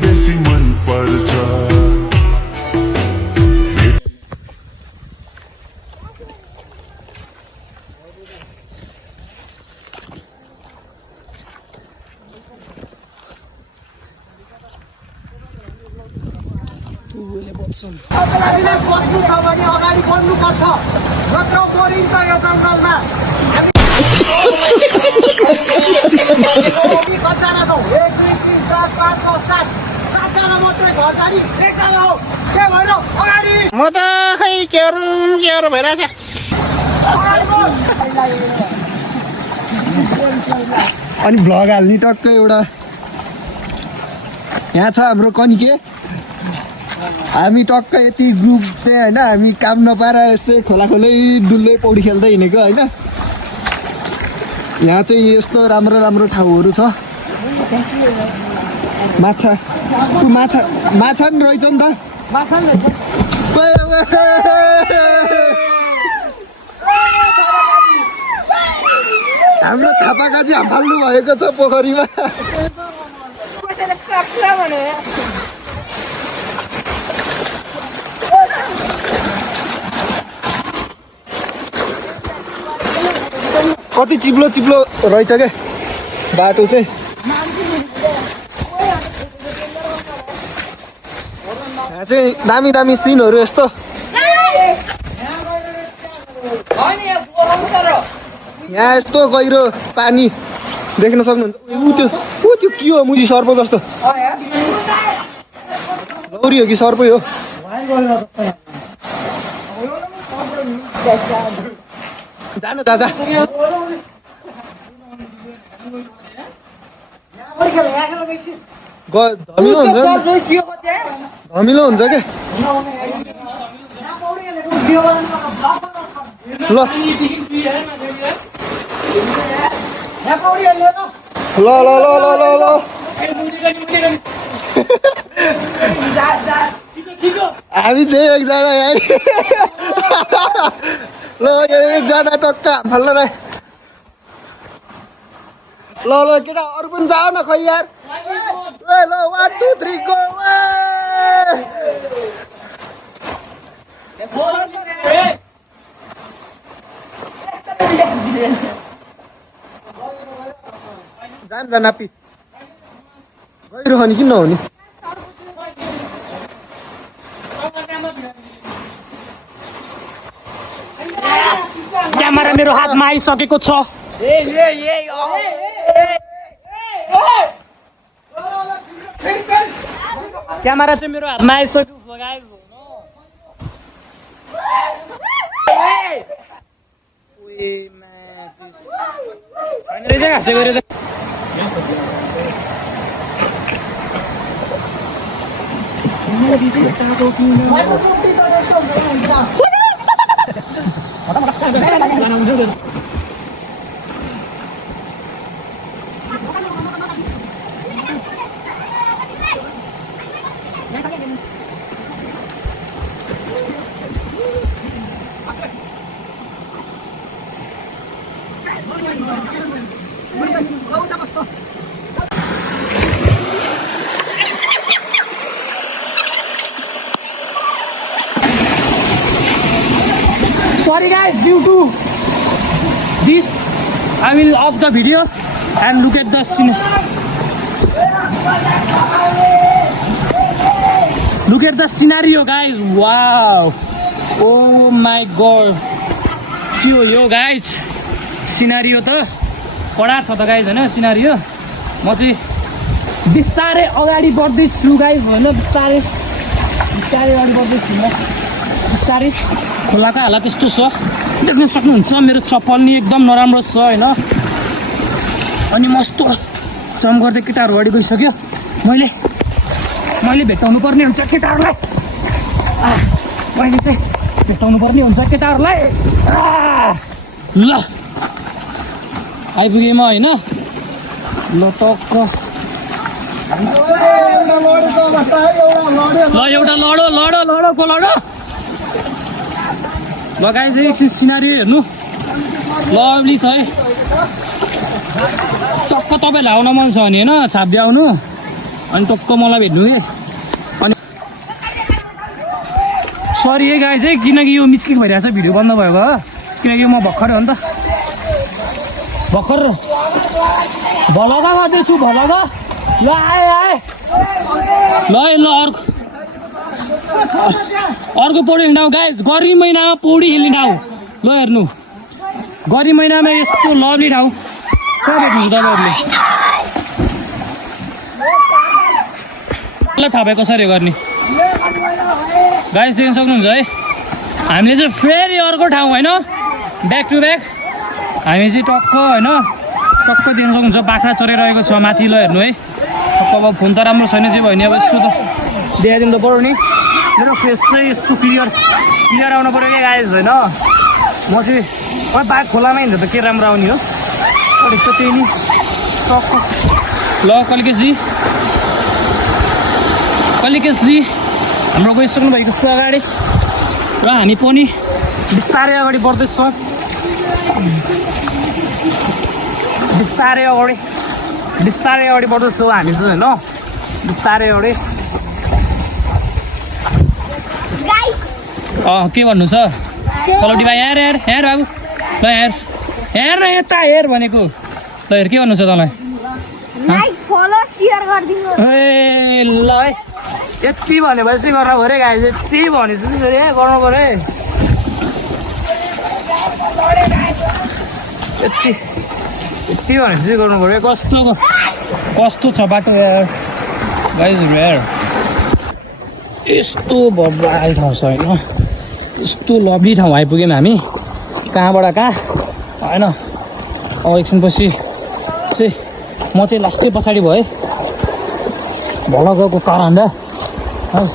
बेसी मन पर्छ तपाईँलाई बस्नु छ भने अगाडि बढ्नुपर्छ नत्र बोरिन्छ यो जङ्गलमा कतिजना छौ 1 2 3 4 5 6 7 7जना मात्रै घर जाने एकजना हो के भएर अगाडि म त खै केरो भइरहेछ अनि भ्लग हाल्ने टक्क एउटा यहाँ छ हाम्रो कनिके हामी टक्क यति ग्रुप चाहिँ होइन हामी काम नपाएर यसै खोलै डुल्दै पौडी खेल्दै हिँडेको होइन यहाँ चाहिँ यस्तो राम्रो ठाउँहरू छ माछा नि रहेछ नि त हाम्रो थापाकाजी हाल्नु भएको छ पोखरीमा कति चिप्लो रहेछ क्या बाटो चाहिँ यहाँ चाहिँ दामी सिनहरू यस्तो यहाँ यस्तो गहिरो पानी देख्न सक्नुहुन्छ ऊ त्यो के हो मुजी सर्प जस्तो लौरी हो कि सर्पै हो जानु दादा धमिलो हुन्छ क्या ल हामी चाहिँ एकजना ल एकजना टक्क फल्ल र ल केटा अरू पनि जाऊ न खै यार ल 1 2 3 गो जान नापी गइरो नि किन नहुने क्यामेरा मेरो हातमा आइसकेको छ क्यामेरा चाहिँ मेरो हातमा आइसकेको छ guys Sorry guys, due to this I will off the video and look at the scene. Look at the scenario guys. Wow. Oh my god. के हो यो गाइज सिनारियो त कडा छ त गाइज हैन सिनारियो म चाहिँ बिस्तारै अगाडि बढ्दैछु गाइज हैन बिस्तारै अगाडि बढ्दैछु म बिस्तारै खोलाको हालत यस्तो छ देख्न सक्नुहुन्छ मेरो चप्पल नि एकदम नराम्रो छ हैन अनि मस्तो जम गर्दै केटाहरु अगाडि गइसक्यो मैले भेटाउनु पर्ने हुन्छ केटाहरुलाई मैले चाहिँ भेटाउनु पर्ने हुन्छ केटाहरुलाई ल आइपुगे म हैन ल टक्क ल एउटा लडो को लडो लगाइ चाहिँ एकछिन सिनारी हेर्नु लभली छ है टक्क तपाईलाई आउन मन छ भने हैन छाप्दै आउनु अनि टक्क मलाई भेट्नु है अनि सरी है गाइज है किनकि यो मिस्टेक भइरहेछ भिडियो बन्द भएको हो किनकि म भर्खर हो नि त भर्खर भलगा गर्दैछु भलगा ल आए आए ल ल अर्को पौडी खेल्ने ठाउँ गाइज गर्मी महिनामा पौडी खेल्ने ठाउँ ल हेर्नु गर्मी महिनामा यस्तो लभली ठाउँ कहाँ भेट्नुहुन्छ तपाईँहरूले थाहा भयो कसरी गर्ने गाइस देख्न सक्नुहुन्छ है हामीले चाहिँ फेरि अर्को ठाउँ होइन ब्याक टु ब्याक हामी चाहिँ टक्क होइन टक्क देख्न सक्नुहुन्छ बाख्रा चराइरहेको छ माथि ल हेर्नु है टक्क अब फोन त राम्रो छैन चाहिँ भयो नि अब यस्तो त देखाइदिनु त पऱ्यो नि मेरो फेस चाहिँ यस्तो क्लियर आउनु पऱ्यो क्या गाइस होइन म चाहिँ बाघ खोलामै हिँड्दा त के राम्रो आउने हो अलिक त्यही नि टक्क ल कलिकेशजी हाम्रो गइसक्नु भएको छ अगाडि र हामी पनि बिस्तारै अगाडि बढ्दैछौँ बिस्तारै अगाडि बढ्दैछौँ हामी चाहिँ होइन बिस्तारै अगाडि के भन्नु छ पलौटी भाइ हेर बाबु ल हेर न यता हेर भनेको ल हेर के भन्नु छ तँलाई ए ल है यति भनेपछि गर्नु पऱ्यो गाइस यति भनेपछि फेरि गर्नु पऱ्यो यति भनेपछि गर्नु पऱ्यो कस्तो छ बाटो गाइस हेर यस्तो भब्बाल ठाउँ छ होइन यस्तो लभी ठाउँ आइपुग्यौँ हामी कहाँबाट कहाँ होइन अब एकछिनपछि चाहिँ म चाहिँ लास्टै पछाडि भएँ भल गएको कारणले है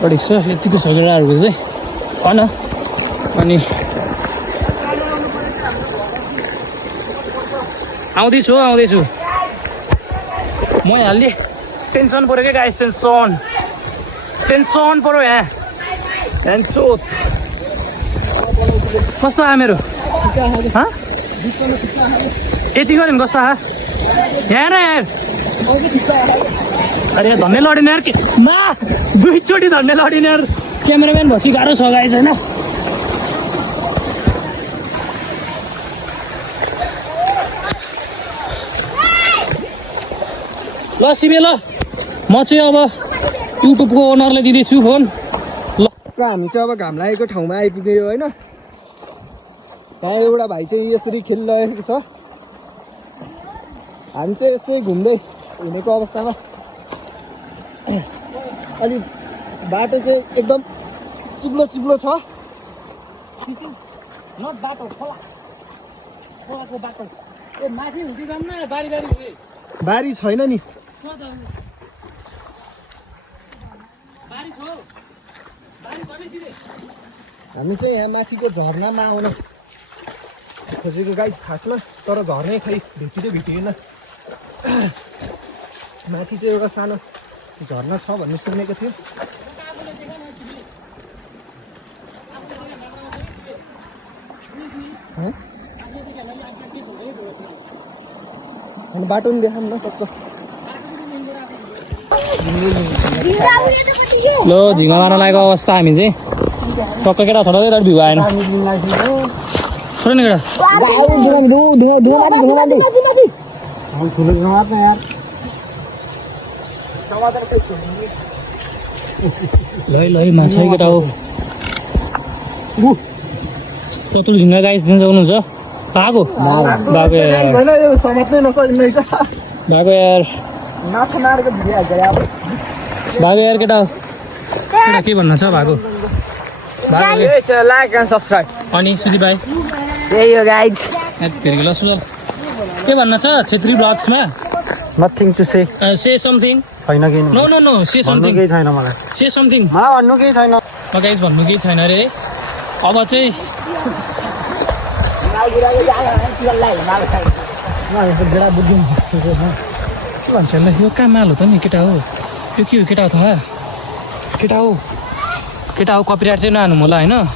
अलिक छ यतिको सजडाहरूको चाहिँ होइन अनि आउँदैछु म यहाँले टेन्सन पऱ्यो क्या गाइस टेन्सन पऱ्यो यहाँ टेन्सन कस्तो आयो मेरो यति गऱ्यो नि कस्तो आयो यहाँ अरे धन्य लडिने यार ना दुईचोटि धन्य लडिने यार क्यामेराम्यान भसी गाह्रो छ गाइस होइन ल सिबे ल म चाहिँ अब युट्युबको ओनरलाई दिँदैछु फोन ल हामी चाहिँ अब घाम लागेको ठाउँमा आइपुग्यो होइन यहाँ एउटा भाइ चाहिँ यसरी खेलिरहेको छ हामी चाहिँ यसै घुम्दै हिँडेको अवस्थामा अलि बाटो चाहिँ एकदम चिप्लो छ नट बाटो खोलाको बाटो ए माथि हुँदै जाऊँ न बारी बारी छैन नि हामी चाहिँ यहाँ माथिको झर्नामा आउन खोजेको गाइस खासमा तर झर्नै खै भेटिएन माथि चाहिँ एउटा सानो झर्ना छ भन्ने सुनेको थियो अनि बाटो पनि देखाउँ न टक्क ल झिङ्गा मार्न लागेको अवस्था हामी चाहिँ टक्क केटा छोडाउँदै तर भ्यू आएन छोड नि केटा ल माछा केटा हो कत्रो झिङ्गा गाइस दिन सक्नुहुन्छ भएको यार केटा के भन्न छ भएको लाइक एन्ड सब्सक्राइब अनि सुजी भाइ त्यही हो गाइज फेरि ल सुजल के भन्न छ छेत्री ब्लग्समा nothing to say say something छैन कि नो से समथिङ केही छैन मलाई से समथिङ मलाई भन्नु केही छैन गाइज भन्नु केही छैन अरे अब चाहिँ के भन्छ ल यो कहाँ माल हो त नि केटा हो यो के हो केटा हो थाहा केटा हो कपिराइट चाहिँ नहानु होला होइन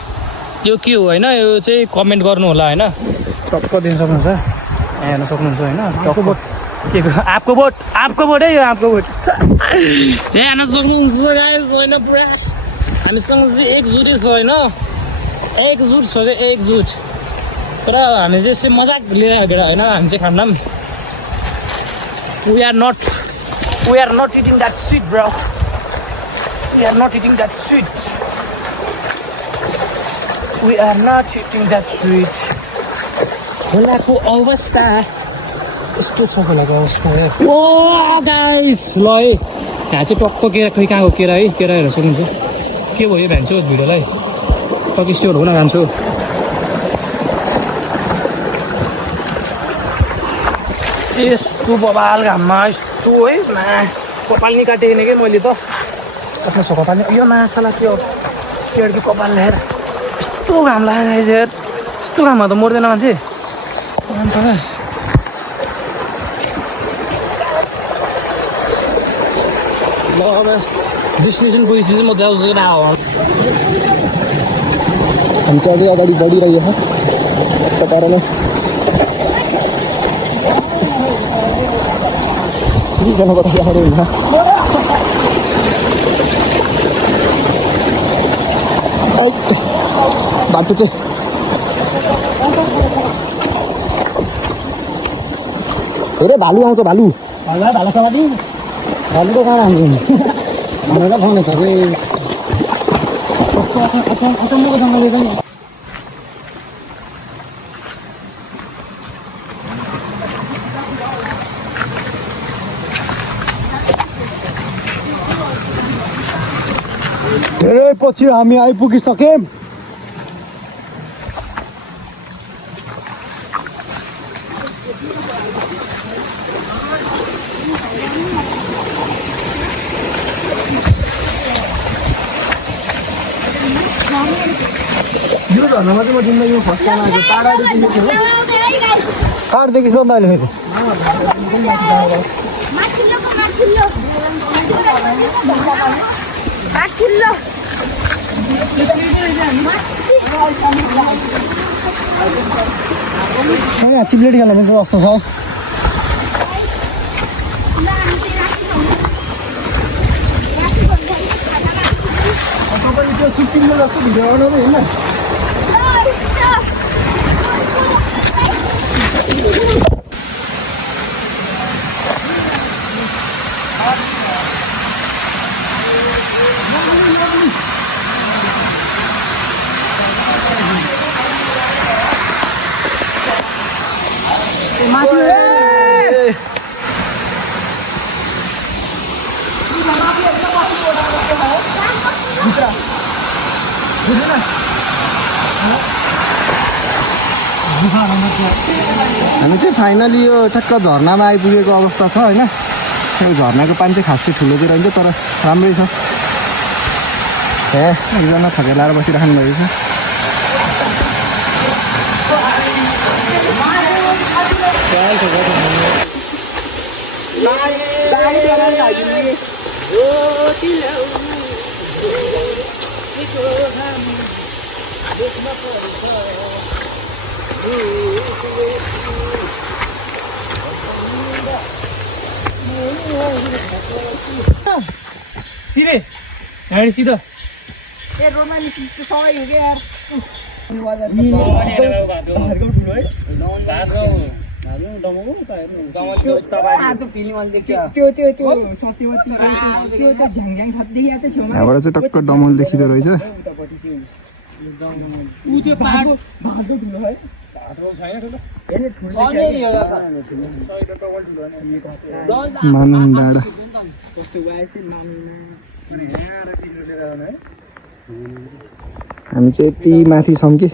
यो के हो होइन यो चाहिँ कमेन्ट गर्नु होला होइन टक्क दिन सक्नुहुन्छ यहाँ हेर्न सक्नुहुन्छ होइन आपको बोट है यो आपको बोट ए हेर्न सक्नुहुन्छ गाइस होइन पुरा हामीसँग चाहिँ एकजुटै छ होइन एकजुट छ क्या एकजुट तर हामी चाहिँ यसो मजाक लिएर होइन हामी चाहिँ खान्दा we are not eating that sweet bro we are not eating that sweet खोलाको अवस्था यस्तो छ खोलाको अवस्था ओ गाइस ल है यहाँ चाहिँ टक्क केरा खै कहाँको केरा है केरा हेर्न सक्नुहुन्छ के भयो भन्छ भिडियोलाई टक स्टोर हुन जान्छु यस्तो बबाल घाममा यस्तो है कपाल नि काटेन कि मैले त आफ्नो छ कपाल यो माछालाई त्यो केडकी कपाल ल्याएर यस्तो घाम लागेको यार यस्तो घाममा त मर्दैन मान्छे अन्त ल अब डेस्टिनेसन पुगेपछि म जाउँछु न हामी चाहिँ अझै अगाडि बढिरहेको छ यस्तो पाराले दुईजनाको त गाह्रो हुन्छ बाटो चाहिँ धेरै भालु आउँछ भालु भाला सवारी भालुको कहाँ आउँछ भनेर खाउने छ कि अचम्मको जङ्गल पनि धेरै पछि हामी आइपुगिसक्यौँ यो झर्नामा चाहिँ म जिन्दगीमा फर्स्ट टाइम आएको टाढादेखि देखेको काठदेखि सोध्दा अहिले फेरि यहाँ चिप्लेट खेल्नु पनि जस्तो छ तपाईँले त्यो सुटिङमा जस्तो भिडियो बनाउनु होइन हामी चाहिँ फाइनली यो ठ्याक्क झर्नामा आइपुगेको अवस्था छ होइन यो झर्नाको पानी चाहिँ खासै ठुलो चाहिँ रहन्छ तर राम्रै छ एकजना थकेलाएर बसिराख्नु भएको छ सिधै यहाँ सिधो यहाँबाट चाहिँ टक्क डमल देखिँदो रहेछ मानव डाँडा हामी चाहिँ यति माथि छौँ कि